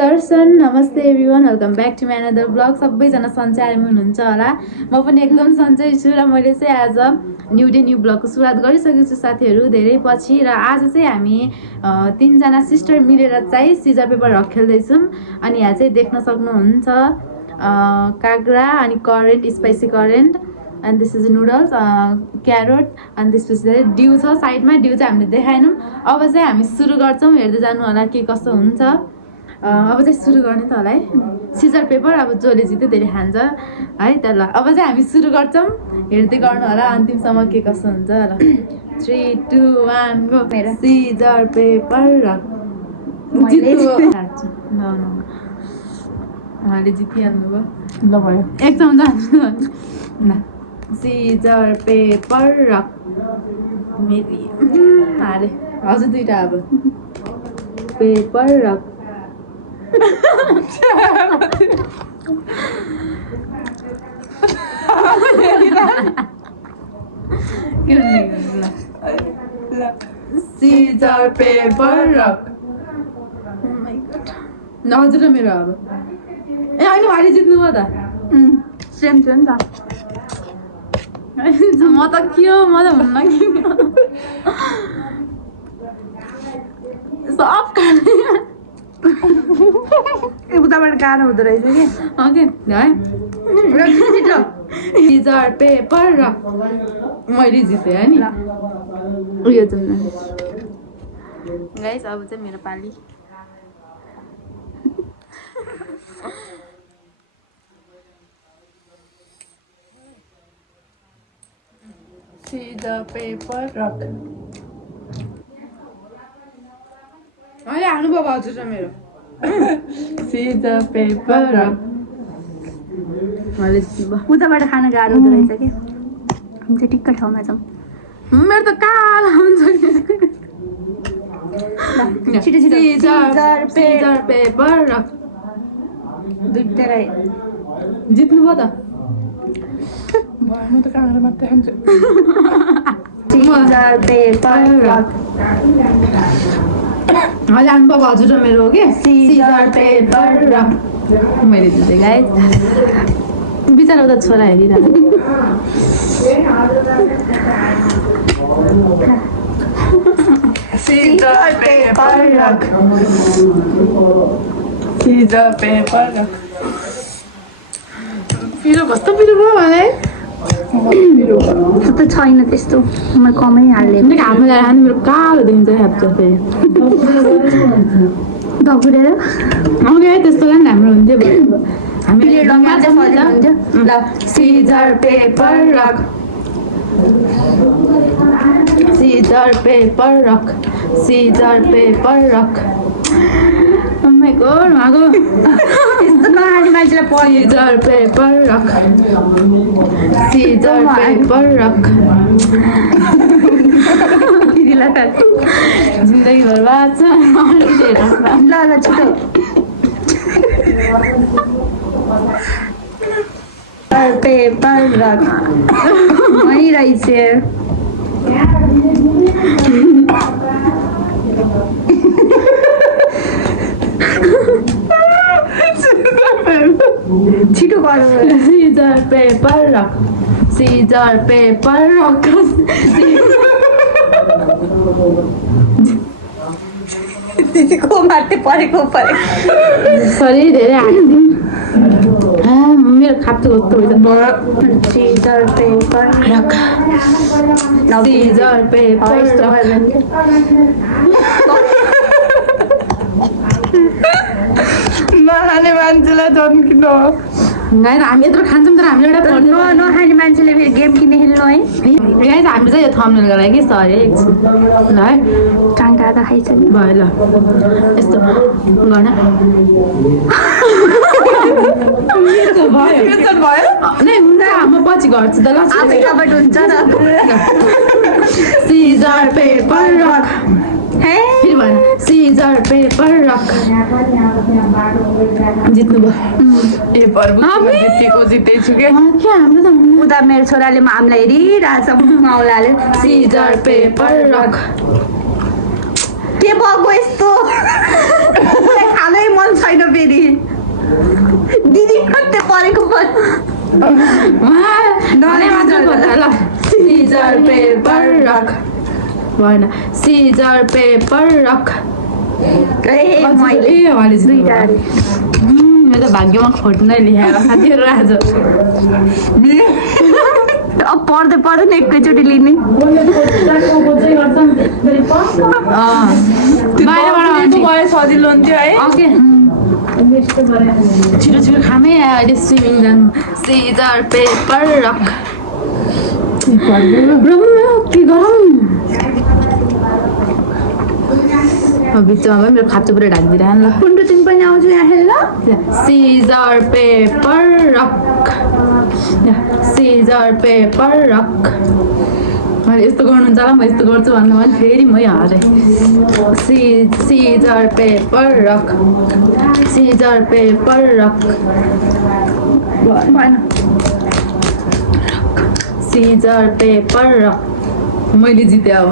दर्शन नमस्ते everyone welcome back to my another blog सबैजना सन्चै आरामै हुनुहुन्छ होला म पनि एकदम सन्चै छु र मैले चाहिँ आज न्यू डे न्यू ब्लगको सुरुवात गरिसकेको छु साथीहरू धेरै पछि र आज चाहिँ हामी तीनजना सिस्टर मिलेर चाहिँ सिजर पेपर रक खेल्दैछौँ अनि यहाँ चाहिँ देख्न सक्नुहुन्छ काग्रा अनि current spicy current and this is noodles carrot अनि त्यसपछि डिउ छ साइडमा डिउ चाहिँ हामीले देखाएनौँ अब चाहिँ हामी सुरु गर्छौँ हेर्दै जानु होला के कस्तो हुन्छ अब चाहिँ सुरु गर्ने त होला है सिजर पेपर अब जसले जित्यो त्यसले खान्छ है त ल अब चाहिँ हामी सुरु गर्छौँ हेर्दै गर्नु होला अन्तिमसम्म के कस्तो हुन्छ ल 3 2 1 गो सिजर पेपर रक उहाँले जितिहाल्नु भयो ल भयो एकदम जान्छु ल सिजर पेपर रक मेरी हारे हजुर दुईटा अब paper rock scissor paper rock हजुर मेरो अब ए होइन भाइले जित्नु भयो त सेम थियो नि त म त के हो म त हुन्न कि सब उताबाट गाह्रो हुँदो रहेछ कि ओके है सिजर पेपर र मैले जितेँ है नि उयो चाहिँ गाइस अब चाहिँ मेरो पाली सिजर पेपर रक अहिले हाल्नुभयो हजुर छ मेरो सिजर पेपर रक मैले जित्नुभयो उताबाट खान गाह्रो हुँदो रहेछ कि हामी चाहिँ ठिक्क ठाउँमा छौँ मेरो त काला हुन्छ छिटो छिटो सिजर पेपर रक दुईटै जित्नुभयो त म त काँडा मात्रै खान्छु सिजर पेपर रक अहिले हाल्नुभयो हजुर र मेरो हो कि सिजर पेपर रक मैले जितेँ गाइस बिचरा उता छोरा हेरिरहेको scissor paper rock scissor paper rock पिरो कस्तो पिरो भयो भने त छैन त्यस्तो म कमै हाल्ने हामीलाई खानु मेरो कालो देखिन्छ ह्याप्छ फेरि दगुरेर अघि त्यस्तो लागि हाम्रो हुन्थ्यो हामीले ल scissor paper rock scissor paper rock scissor paper rock my god मागो यस्तो नहाल्ने मान्छेलाई scissor paper rock scissor paper rock जिन्दगी बर्बाद छ ल ल छिटो पेपर रक वही रहेछ छिटो गर scissor paper rock scissor paper rock दिदीको माथि परेको सरी धेरै हालिदिउँ मेरो खाप्चो कस्तो हुन्छ scissor paper rock scissor paper rock नखाने मान्छेलाई झन्किनु गाइस हामी यत्रो खान्छौँ तर हामीले एउटा नखाने मान्छेले फेरि गेम किन खेल्नु है गाइस हामी चाहिँ यो थम्बनेल गरायो कि सरी एकछिन ल है टाङ्गा त खाइछ नि भयो ल यस्तो गर्न भयो नै हुन्छ म पछि गर्छु त ल आफैबाट हुन्छ त सिजर पेपर रक फेरि भएन सिजर पेपर रक जित्नुभयो ए प्रभु जितेछु के हाम्रो त उता मेरो छोराले हामीलाई हेरिरहेछ माउलाले सिजर पेपर रक के भएको यस्तो खानै मन छैन दिदी मात्रै परेको पर सिजर पेपर रक भएन सिजर पेपर रक मेरो त भाग्यमा खोट्नै लेखाएर साथीहरू आज अब पढ्दै पढ्दैन एकैचोटि लिने सजिलो हुन्थ्यो है छिटो छिटो खामै अहिले स्विमिङ जानु सिजर पेपर रक के गरौँ बिचमा पनि मेरो खाँचो पुरै ढाकिदिएर ल कुन्डो तिमी पनि आउँछु यहाँ हेर्न scissor paper rock scissor paper rock मैले यस्तो गर्नुहुन्छ होला म यस्तो गर्छु भन्दा पनि फेरि मै हारेँ scissor paper rock scissor paper rock भएन सिजर पेपर रक मैले जितेँ अब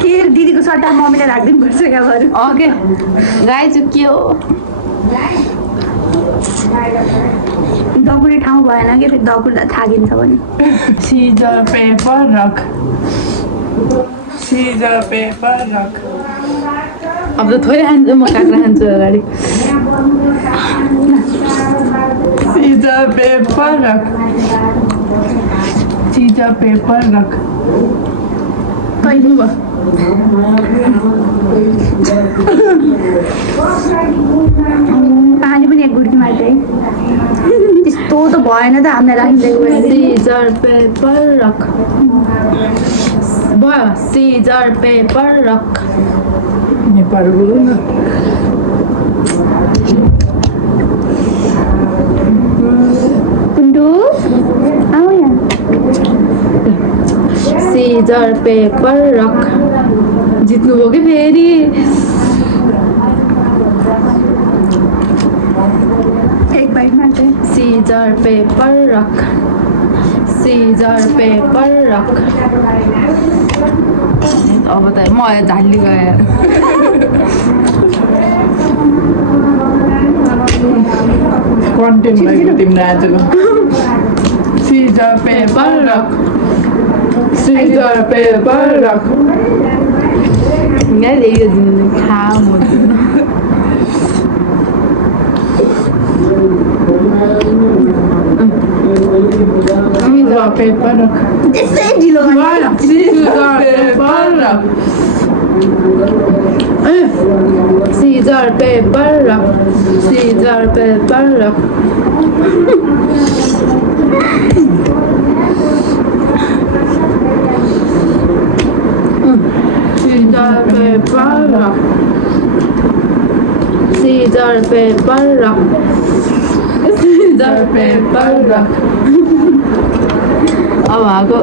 के दिदीको सट्टा मम्मीले राखिदिनु पर्छ क्या बरु ओके गाई चुक्यो दगुरे ठाउँ भएन कि फेरि दगुर्दा थाकिन्छ भने scissor paper rock scissor paper rock अब त थोरै खान्छु म काँक्रा खान्छु अगाडि scissor paper rock scissor paper rock कहिले भयो पानी पनि एक गुड्की मार्दै त्यस्तो त भएन त हामीलाई राखिदिएको सिजर पेपर रक भयो सिजर पेपर रक नेपाली बोल्नु न कुन्डु आऊ यहाँ सिजर पेपर रक जित्नुभयो कि फेरि एक बाइट मार्दै scissor paper rock scissor paper rock अब त म झाली गयो कन्टेन्ट भएको तिमीले आजको scissor paper rock scissor paper rock यो जिन्दगी खाम सिजर पेपर रक त्यसै ढिलो scissor paper rock scissor paper rock scissor paper rock scissor paper rock scissor paper rock scissor paper rock अब आएको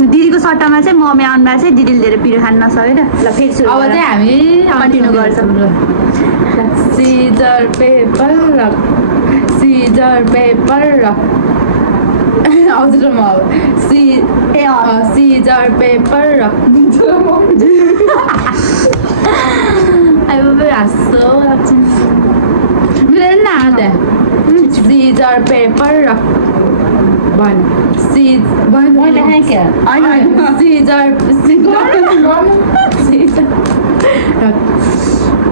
दिदीको सट्टामा चाहिँ मम्मी आउनु भएको चाहिँ दिदीले धेरै पिरो खान नसकेर ल फेरि सुरु अब गर। चाहिँ हामी कन्टिन्यू गर्छौँ scissor paper rock scissor paper rock हजुर म अब सिजर पेपर रक अब हाँस्छौ लाग्छ मेरो न हात सिजर पेपर रक भन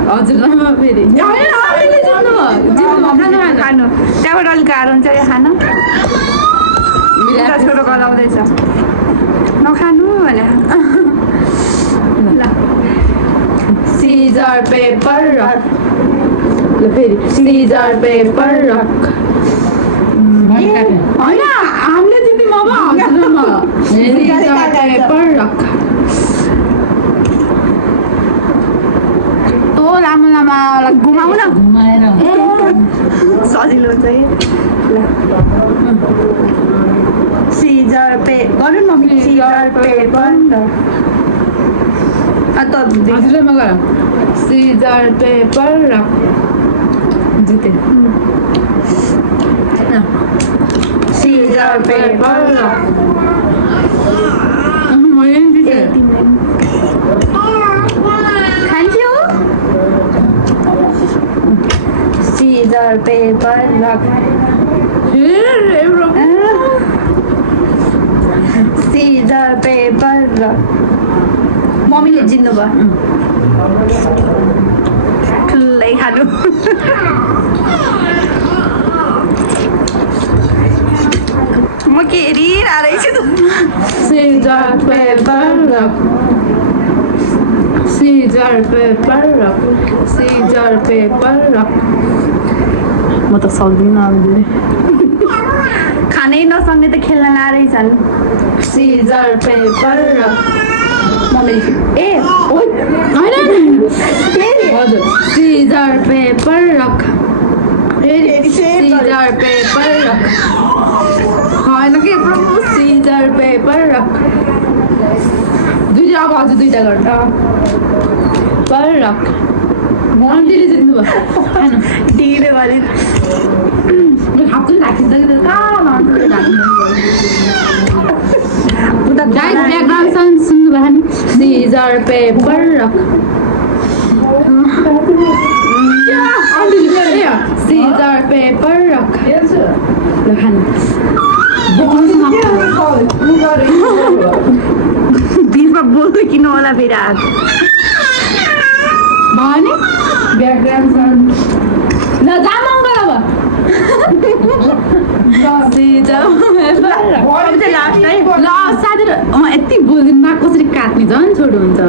हजुर फेरि खानु त्यहाँबाट अलिक गाह्रो हुन्छ यो खानु जसबाट गलाउँदैछ नखानु भने सिजर पेपर रक ल फेरि सिजर पेपर रक होइन हामीले जित्यौँ अब हजुरमा सिजर पेपर रक यस्तो लामो लामो घुमाउ न घुमाएर सजिलो हुन्छ है ल सिजर पे गर्नु न मम्मी सिजर पेपर हजुरमा गर सिजर पेपर रक जितेँ सिजर पेपर मैले सिजर पेपर रक मम्मीले जित्नु भयो ठुलै खानु म के हेरिरहेको छु Scissor, paper, rock. Scissor, paper, rock. Scissor, paper, rock. म त सक्दिनँ अब खानै नसक्ने त खेल्न लारै छन् Scissor, paper, rock. मम्मीले ए हजुर Scissor, paper, rock. Scissor, paper, rock. होइन के प्रभु Scissor, paper, rock. दुईटा अब हजुर दुईटा गर्नु पर रक आन्टीले जित्नु भयो खानु ढिलो गरे हातले राखिन्छ कि कहाँ गाइस ब्याकग्राउन्ड साउन्ड सुन्नु भयो नि Scissor, paper, rock. Scissor, paper, rock. ल खानु बिचमा बोल्नु किन होला फेरि हात भयो नि ब्याकग्राउन्ड साउन्ड ल जाम अङ्कल अब Scissor, paper, rock. अब चाहिँ लास्ट है ल साथीहरू म यति बोलिदिनु मा कसरी काट्ने झन् छोडो हुन्छ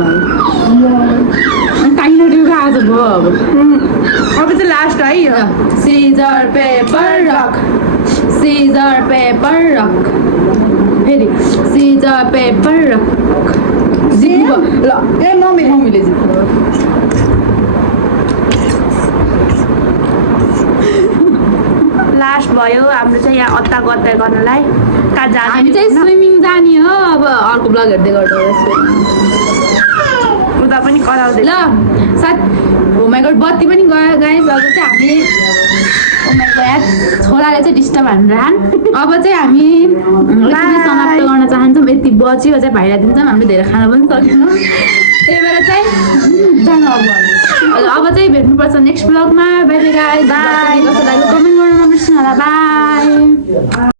काइनो ड्युगा आज भयो अब अब चाहिँ लास्ट है यो Scissor, paper, rock. Scissor, paper, rock. फेरि Scissor, paper, rock. जित्नु भयो ल ए मम्मीले जित्नु भयो लास्ट भयो हाम्रो चाहिँ यहाँ अत्ता गत्ता गर्नलाई कहाँ हामी जाने चाहिँ स्विमिङ जाने हो अब अर्को ब्लग हेर्दै गर्दा उता पनि कराउँदै ल साथ होमाइगड बत्ती पनि गयो गाइस अब चाहिँ हामी होमाइगड छोराले चाहिँ डिस्टर्ब हान्रान अब चाहिँ हामी समाप्त गर्न चाहन्छौँ यति बच्यो चाहिँ भाइलाई दिन्छौँ हामीले धेरै खाना पनि सकेनौँ त्यही भएर चाहिँ जानु अब चाहिँ भेट्नुपर्छ नेक्स्ट ब्लगमा बाई बाई गाइस कस्तो लाग्यो कमेन्ट गर्नु नबिर्सनु होला बाई